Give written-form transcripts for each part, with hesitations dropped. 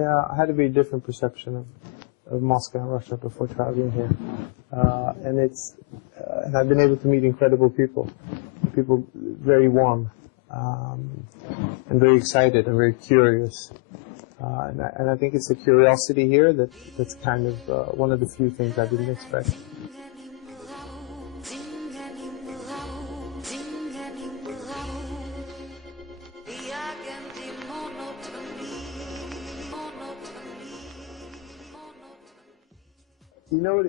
Yeah, I had a very different perception of Moscow and Russia before traveling here, and I've been able to meet incredible people very warm, and very excited and very curious, and I think it's the curiosity here that's kind of one of the few things I didn't expect. You know,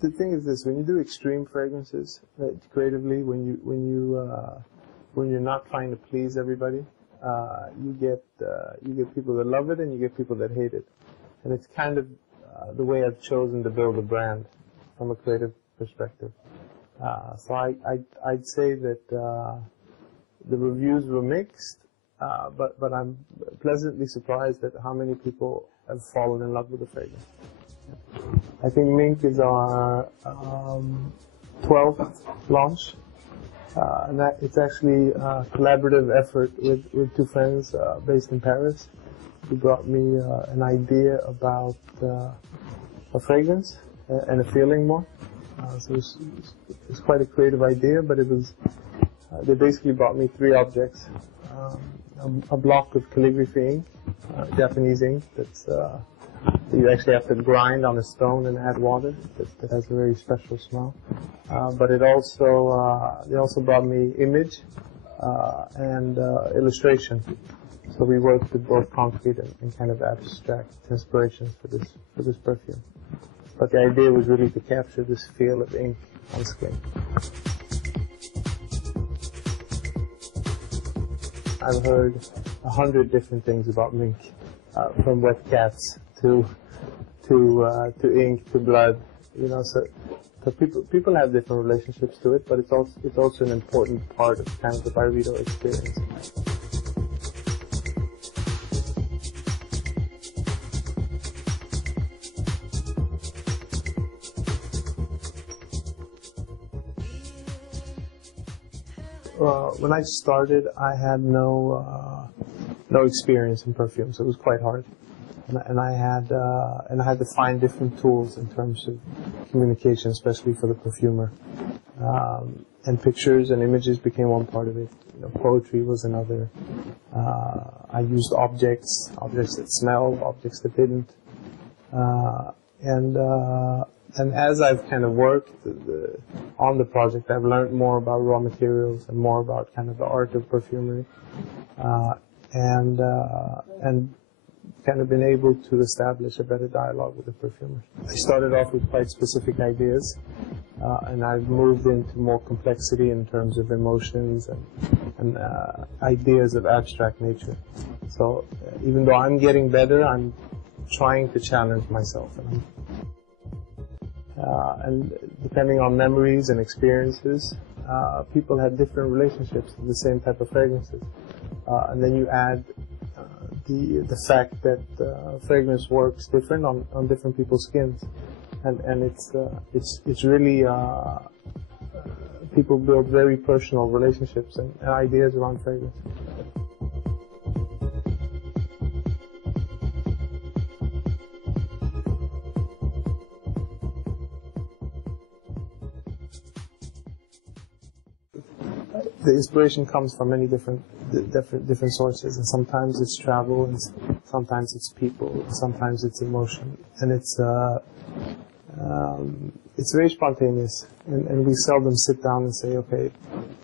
the thing is this: when you do extreme fragrances creatively, when you're not trying to please everybody, you get people that love it and you get people that hate it, and it's kind of the way I've chosen to build a brand from a creative perspective. So I'd say that the reviews were mixed, but I'm pleasantly surprised at how many people have fallen in love with the fragrance. I think Mink is our 12th launch, and it's actually a collaborative effort with two friends based in Paris who brought me an idea about a fragrance and a feeling more. So it's quite a creative idea, but they basically brought me three objects. A block of calligraphy ink, Japanese ink that's you actually have to grind on a stone and add water. That has a very special smell. But they also brought me image and illustration. So we worked with both concrete and kind of abstract inspirations for this perfume. But the idea was really to capture this feel of ink on skin. I've heard 100 different things about Mink, from wet cats to ink to blood, you know. So people have different relationships to it, but it's also an important part of kind of the Byredo experience. When I started, I had no experience in perfume, so it was quite hard. And I had to find different tools in terms of communication, especially for the perfumer. And pictures and images became one part of it. You know, poetry was another. I used objects that smelled, objects that didn't. And as I've kind of worked on the project, I've learned more about raw materials and more about kind of the art of perfumery, and kind of been able to establish a better dialogue with the perfumers. I started off with quite specific ideas, and I've moved into more complexity in terms of emotions and ideas of abstract nature. So even though I'm getting better, I'm trying to challenge myself. And depending on memories and experiences, people had different relationships to the same type of fragrances. And then you add the fact that fragrance works different on different people's skins, and it's really people build very personal relationships and ideas around fragrance. The inspiration comes from many different sources, and sometimes it's travel, and sometimes it's people, and sometimes it's emotion, and it's very spontaneous, and we seldom sit down and say, okay,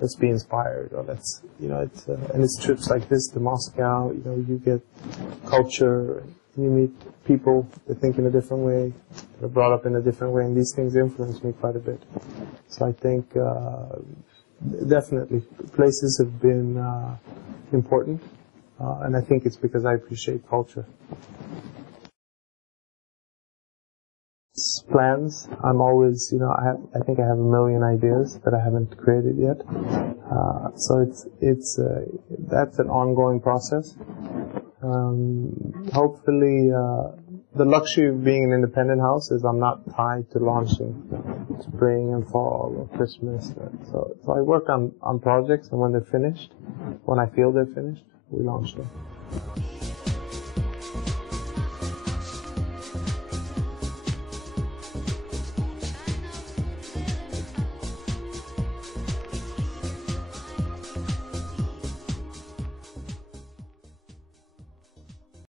let's be inspired, or let's, you know, and it's trips like this to Moscow. You know, you get culture, and you meet people that think in a different way, that are brought up in a different way, and these things influence me quite a bit. So I think. Definitely, places have been important, and I think it's because I appreciate culture. Plans. I'm always, I think I have a million ideas that I haven't created yet. So that's an ongoing process. Hopefully, the luxury of being an independent house is I'm not tied to launching spring and fall or Christmas. So I work on projects, and when they're finished, when I feel they're finished, we launch them.